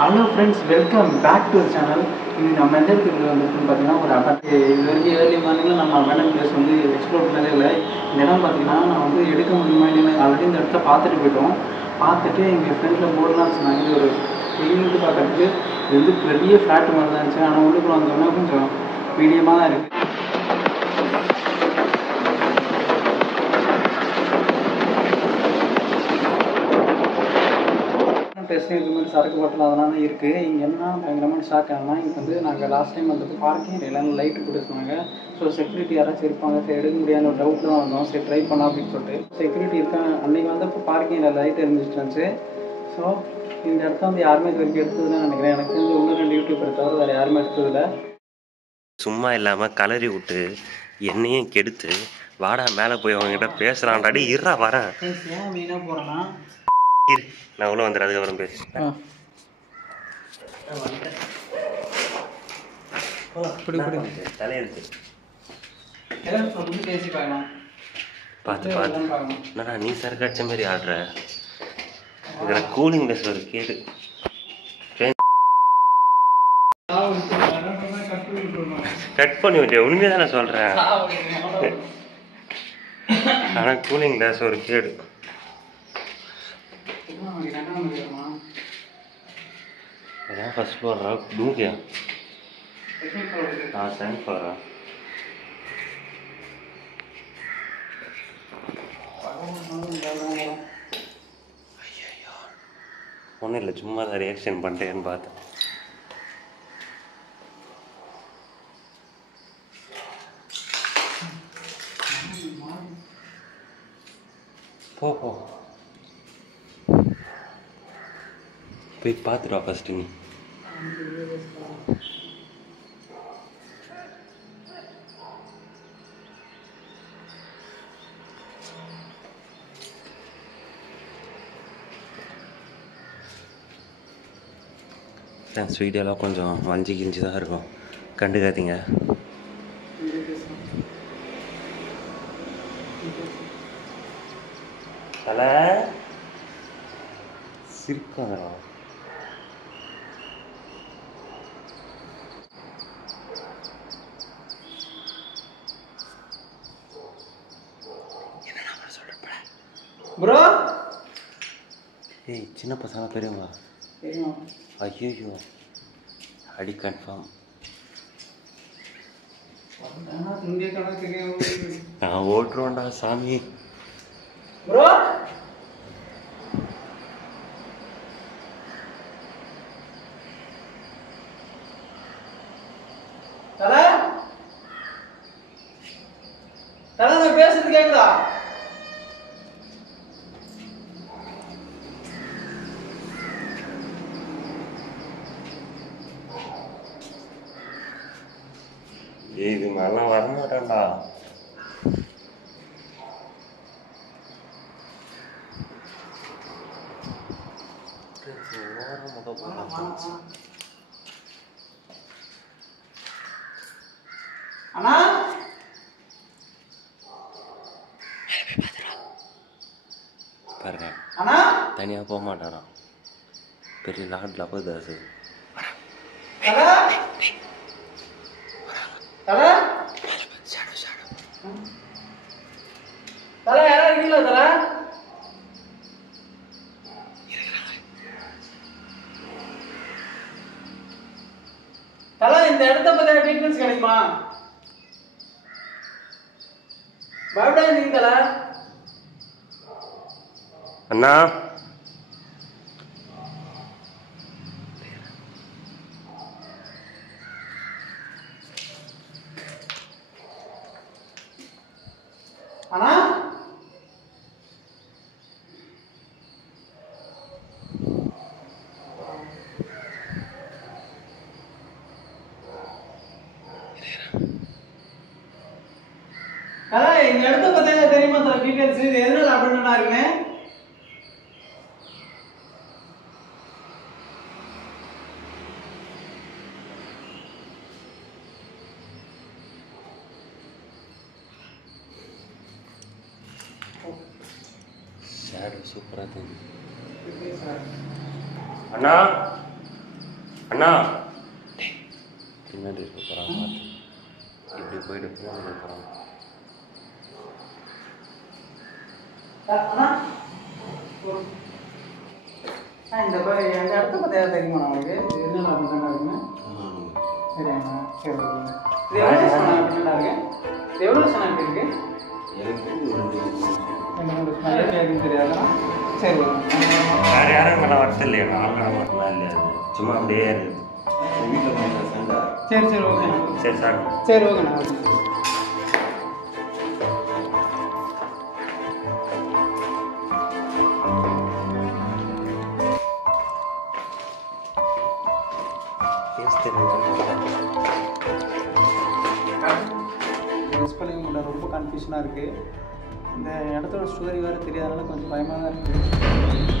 Hello friends, welcome back to channel. இது நம்ம எந்த இடத்துக்கு வந்துருக்குன்னு பார்த்தீங்கன்னா ஒரு இது வரைக்கும் ஏர்லி மார்னிங்கில் நம்ம அபேண்டன் பிளேஸ் வந்து எக்ஸ்ப்ளோர் பண்ணதே இல்லை. இந்த இடம் பார்த்தீங்கன்னா நான் வந்து எடுக்க முடியுமா இல்லைன்னா ஆல்ரெடி இந்த இடத்த பார்த்துட்டு போயிட்டோம். பார்த்துட்டு எங்கள் ஃப்ரெண்டில் போர்டெலாம் சொன்னாங்க. இது ஒரு வெளியிட்டு பார்க்கறதுக்கு இது வந்து பெரிய ஃப்ளாட் மாதிரி தான் இருந்துச்சு. ஆனால் உள்ளுக்குள்ள வந்தோம்னா கொஞ்சம் மீடியமாக தான் இருக்குது. டெஸ்ட் இது மாதிரி சரக்கு பாட்டில் அதெல்லாம் தான் இருக்குது. இங்கே என்ன பயங்கரமான ஷாக் ஆகுனா, இங்கே வந்து நாங்கள் லாஸ்ட் டைம் வந்தப்போ பார்க்கிங் எல்லாம் லைட்டு கொடுத்துருந்தாங்க. ஸோ செக்யூரிட்டி யாராச்சும் இருப்பாங்க, சரி எடுக்க முடியாத ஒரு டவுட்டில் தான் வந்தோம். சரி ட்ரை பண்ணலாம் அப்படின்னு சொல்லிட்டு செக்யூரிட்டி இருக்காங்க. அன்றைக்கி வந்தப்போ பார்க்கிங்கில் லைட் இருந்துச்சு. ஸோ இந்த இடத்த வந்து யாருமே இது வரைக்கும் எடுத்ததுன்னு நினைக்கிறேன். எனக்கு தெரிஞ்சு ஒன்று 2 யூடியூபர் தவிர வேறு யாருமே எடுத்ததில்லை. சும்மா இல்லாமல் கலரி விட்டு என்னையும் கெடுத்து வாடா மேலே போய் அவங்ககிட்ட பேசுகிறான்டாடி இருறா வரேன். ஏன் மெயினாக போகிறேன்னா நான் உள்ள வந்துடுறேன், அதுக்கப்புறம் பேசுகிறேன். தலையெழுத்து பேசி பார்க்கலாம். பார்த்து என்னடா நீ சரக்கு அடிச்ச மாதிரி ஆடுற. இதில் கூலிங் கிளாஸ் ஒரு கேடு கட் பண்ணி விட்டேன். உண்மையாக தான் நான் சொல்கிறேன். ஆனால் கூலிங் கிளாஸ் ஒரு கேடு. ஏன்னா ஃபஸ்ட் ஃப்ளோரா டூங்கியா செகண்ட் ஃப்ளோரா ஒன்றும் இல்லை, சும்மா தான் ரியாக்ஷன் பண்ணிட்டேன்னு பார்த்தேன். போ போய் பார்த்துடுவா ஃபஸ்ட்டு நீ. ஃப்ரெண்ட்ஸ் வீடியோலாம் கொஞ்சம் வஞ்சி கிஞ்சி தான் இருக்கும், கண்டுக்காதீங்க. தலை சிரிப்பாங்க. ப்ரோ ஏய் சின்ன பசங்க பெரியவங்க ஐயோ அடி கன்ஃபார்ம். நான் ஓட்டுறோண்டா சாமி. ப்ரோ தலை நான் பேசுறது கேக்குதா? இது நல்லா வரமாட்டேன்டா. அண்ணா பாருங்க, அண்ணா தனியாக போக மாட்டானா, பெரிய லாட் லபதாசு. தலை யாரா இருக்கீங்களா? தலை இந்த இடத்த பத்தின டீட்டெயில்ஸ் கிடைக்குமா? பயப்படாதீங்க தலை. அண்ணா அண்ணா இந்த இடத்த பத்தின தெரியுமா சார் டீட்டெயில்ஸ்? இது எதனால அப்படின்னா இருக்குன்னு ஷேடோ சூப்பராக தெரியுது. அண்ணா அண்ணா பின்னாடி இருக்க போகிறான் பார்த்து இப்படி போயிட்டு பின்னாடி போகிறான். இந்த இடத்த பற்றி ஏதாவது தெரியுமா உங்களுக்கு? என்ன லாபம் இருக்குங்க? சரிண்ணா, சரி ஓகேங்க. இது எவ்வளோ சொன்னா அப்படின்னா இருக்கு? இது எவ்வளோ சொன்னா இப்படி இருக்கு? எனக்கு தெரியாதுண்ணா. சரி ஓகே. வேறு யாரும் கடை வரது இல்லையா? நான் கடை வரலாம் இல்லையா? சும்மா அப்படியே சரி சரி ஓகேண்ணா. சரி சார். சரி ஓகேண்ணா. ஓகே. ரொம்ப கன்ஃபியூஷனாக இருக்குது. இந்த இடத்தோட ஸ்டோரி வேறு தெரியாதனால கொஞ்சம் பயமாக தான் இருக்குது.